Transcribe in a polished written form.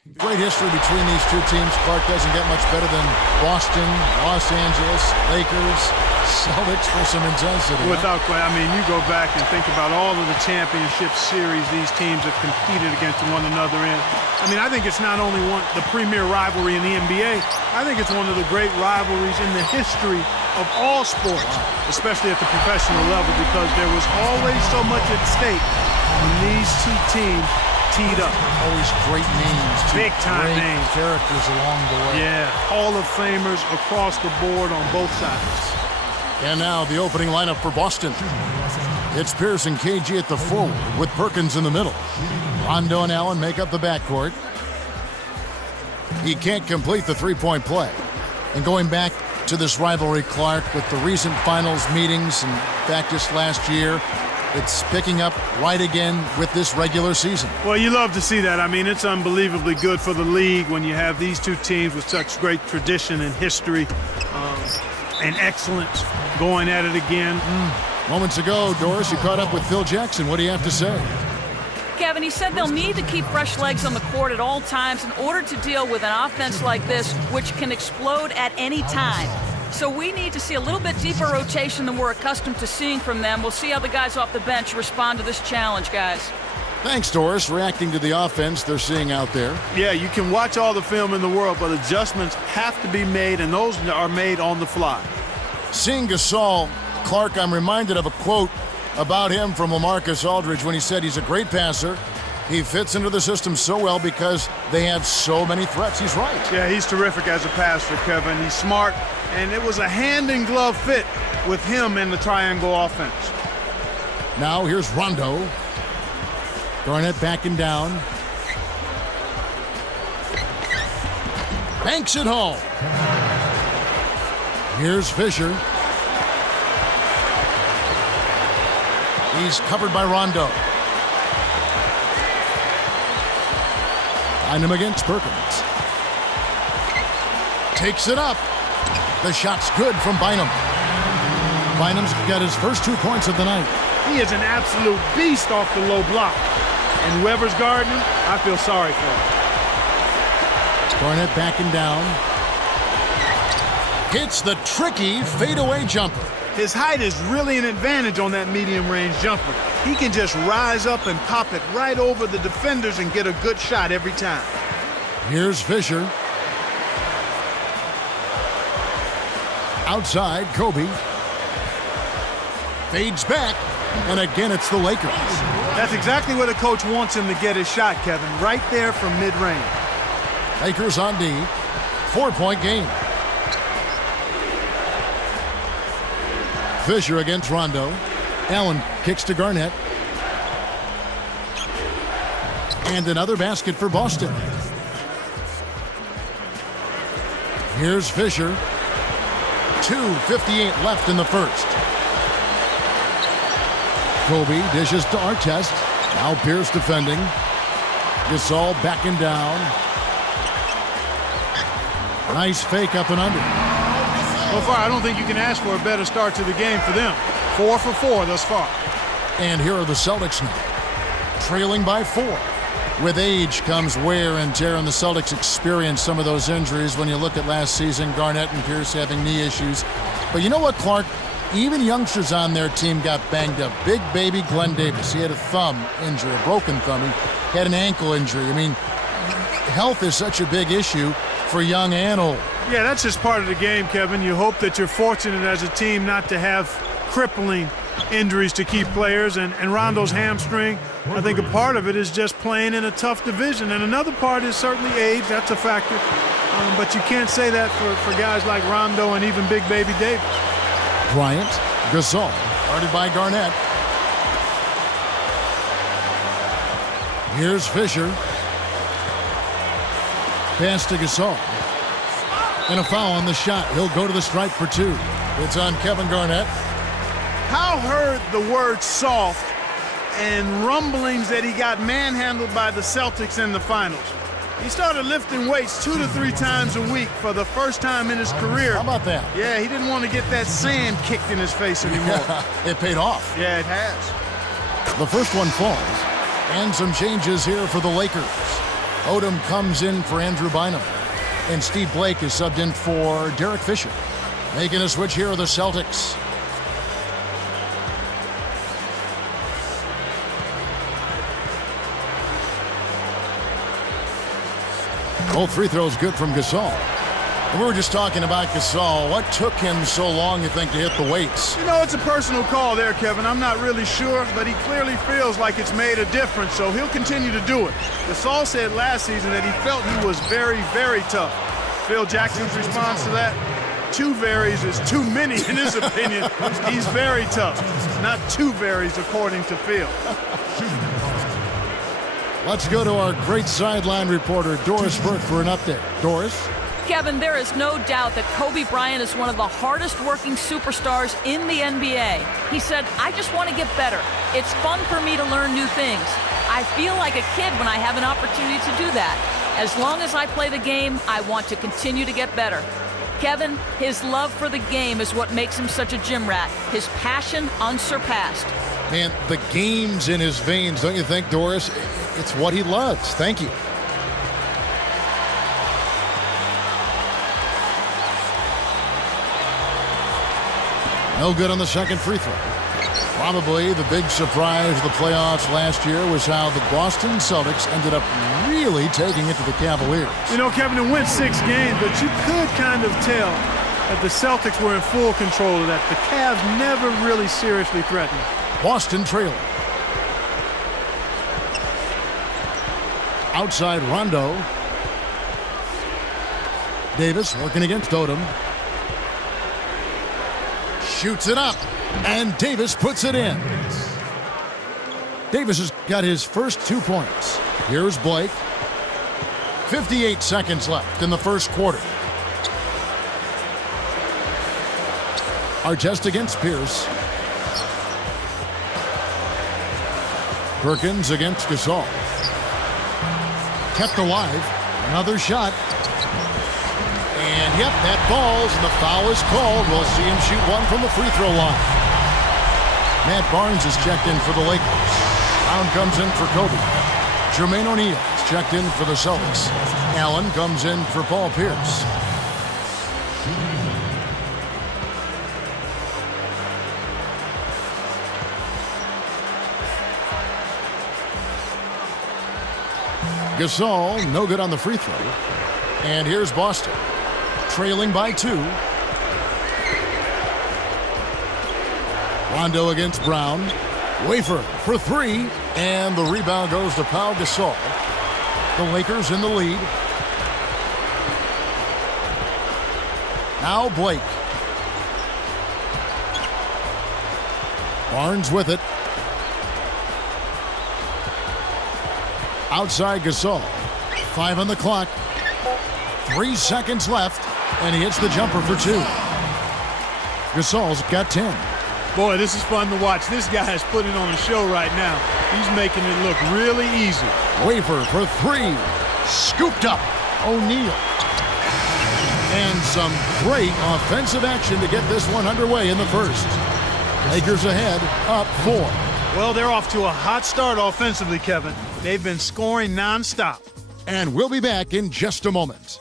Great history between these two teams. Clark doesn't get much better than Boston, Los Angeles, Lakers, Celtics for some intensity. Without question. I mean, you go back and think about all of the championship series these teams have competed against one another in. I mean, I think it's not only the premier rivalry in the NBA, I think it's one of the great rivalries in the history of all sports, especially at the professional level, because there was always so much at stake when these two teams teed up. Always great names. Big time great names. Characters along the way. Yeah, Hall of Famers across the board on both sides. And now the opening lineup for Boston. It's Pierce and KG at the forward with Perkins in the middle. Rondo and Allen make up the backcourt. He can't complete the three-point play. And going back to this rivalry, Clark, with the recent finals meetings, and in fact just last year, it's picking up right again with this regular season. Well, you love to see that. I mean, it's unbelievably good for the league when you have these two teams with such great tradition and history and excellence going at it again. Moments ago, Doris, you caught up with Phil Jackson. What do you have to say? Kevin, he said they'll need to keep fresh legs on the court at all times in order to deal with an offense like this, which can explode at any time. So we need to see a little bit deeper rotation than we're accustomed to seeing from them. We'll see how the guys off the bench respond to this challenge, guys. Thanks, Doris, reacting to the offense they're seeing out there. Yeah, you can watch all the film in the world, but adjustments have to be made, and those are made on the fly. Seeing Gasol, Clark, I'm reminded of a quote about him from LaMarcus Aldridge when he said he's a great passer. He fits into the system so well because they have so many threats. He's right. Yeah, he's terrific as a passer, Kevin. He's smart, and it was a hand-in-glove fit with him in the triangle offense. Now here's Rondo. Garnett backing down. Banks it home. Here's Fisher. He's covered by Rondo. Find him against Perkins. Takes it up. The shot's good from Bynum. Bynum's got his first 2 points of the night. He is an absolute beast off the low block. And whoever's guarding him, I feel sorry for him. Garnett backing down. Hits the tricky fadeaway jumper. His height is really an advantage on that medium-range jumper. He can just rise up and pop it right over the defenders and get a good shot every time. Here's Fisher. Outside, Kobe. Fades back, and again it's the Lakers. That's exactly where the coach wants him to get his shot, Kevin, right there from mid-range. Lakers on D, 4-point game. Fisher against Rondo. Allen kicks to Garnett. And another basket for Boston. Here's Fisher. 2:58 left in the first. Kobe dishes to Artest. Now Pierce defending. Gasol backing down. Nice fake up and under. So far, I don't think you can ask for a better start to the game for them. 4 for 4 thus far. And here are the Celtics now, trailing by 4. With age comes wear and tear, and the Celtics experienced some of those injuries when you look at last season, Garnett and Pierce having knee issues. But you know what, Clark? Even youngsters on their team got banged up. Big baby Glenn Davis, he had a thumb injury, a broken thumb. He had an ankle injury. I mean, health is such a big issue for young and old. Yeah, that's just part of the game, Kevin. You hope that you're fortunate as a team not to have crippling injuries to key players. And Rondo's hamstring, I think a part of it is just playing in a tough division. And another part is certainly age. That's a factor. But you can't say that for guys like Rondo and even Big Baby Davis. Bryant, Gasol, guarded by Garnett. Here's Fisher. Pass to Gasol. And a foul on the shot. He'll go to the stripe for 2. It's on Kevin Garnett. How heard the word soft and rumblings that he got manhandled by the Celtics in the finals. He started lifting weights 2 to 3 times a week for the first time in his career. How about that? Yeah, he didn't want to get that sand kicked in his face anymore. It paid off. Yeah, it has. The first one falls. And some changes here for the Lakers. Odom comes in for Andrew Bynum. And Steve Blake is subbed in for Derek Fisher. Making a switch here are the Celtics. Both free throws good from Gasol. And we were just talking about Gasol. What took him so long, you think, to hit the weights? You know, it's a personal call there, Kevin. I'm not really sure, but he clearly feels like it's made a difference, so he'll continue to do it. Gasol said last season that he felt he was very, very tough. Phil Jackson's response to that? 2 varies is too many in his opinion. He's very tough. Not 2 varies according to Phil. Let's go to our great sideline reporter, Doris Burke, for an update. Doris? Kevin, there is no doubt that Kobe Bryant is one of the hardest working superstars in the NBA. He said, I just want to get better. It's fun for me to learn new things. I feel like a kid when I have an opportunity to do that. As long as I play the game, I want to continue to get better. Kevin, his love for the game is what makes him such a gym rat. His passion unsurpassed. Man, the game's in his veins, don't you think, Doris? It's what he loves. Thank you. No good on the second free throw. Probably the big surprise of the playoffs last year was how the Boston Celtics ended up really taking it to the Cavaliers. You know, Kevin, it went 6 games, but you could kind of tell that the Celtics were in full control of that. The Cavs never really seriously threatened. Boston trailing. Outside Rondo. Davis working against Odom. Shoots it up, and Davis puts it in. Davis has got his first 2 points. Here's Blake. 58 seconds left in the first quarter. Artest against Pierce. Perkins against Gasol. Kept alive. Another shot. And yep, that falls, and the foul is called. We'll see him shoot one from the free throw line. Matt Barnes is checked in for the Lakers. Brown comes in for Kobe. Jermaine O'Neal is checked in for the Celtics. Allen comes in for Paul Pierce. Gasol, no good on the free throw. And here's Boston, trailing by 2. Rondo against Brown. Wafer for 3. And the rebound goes to Pau Gasol. The Lakers in the lead. Now Blake. Barnes with it. Outside Gasol. 5 on the clock. 3 seconds left, and he hits the jumper for 2. Gasol's got 10. Boy, this is fun to watch. This guy is putting on a show right now. He's making it look really easy. Wafer for 3. Scooped up. O'Neal. And some great offensive action to get this one underway in the first. Lakers ahead, up 4. Well, they're off to a hot start offensively, Kevin. They've been scoring nonstop. And we'll be back in just a moment.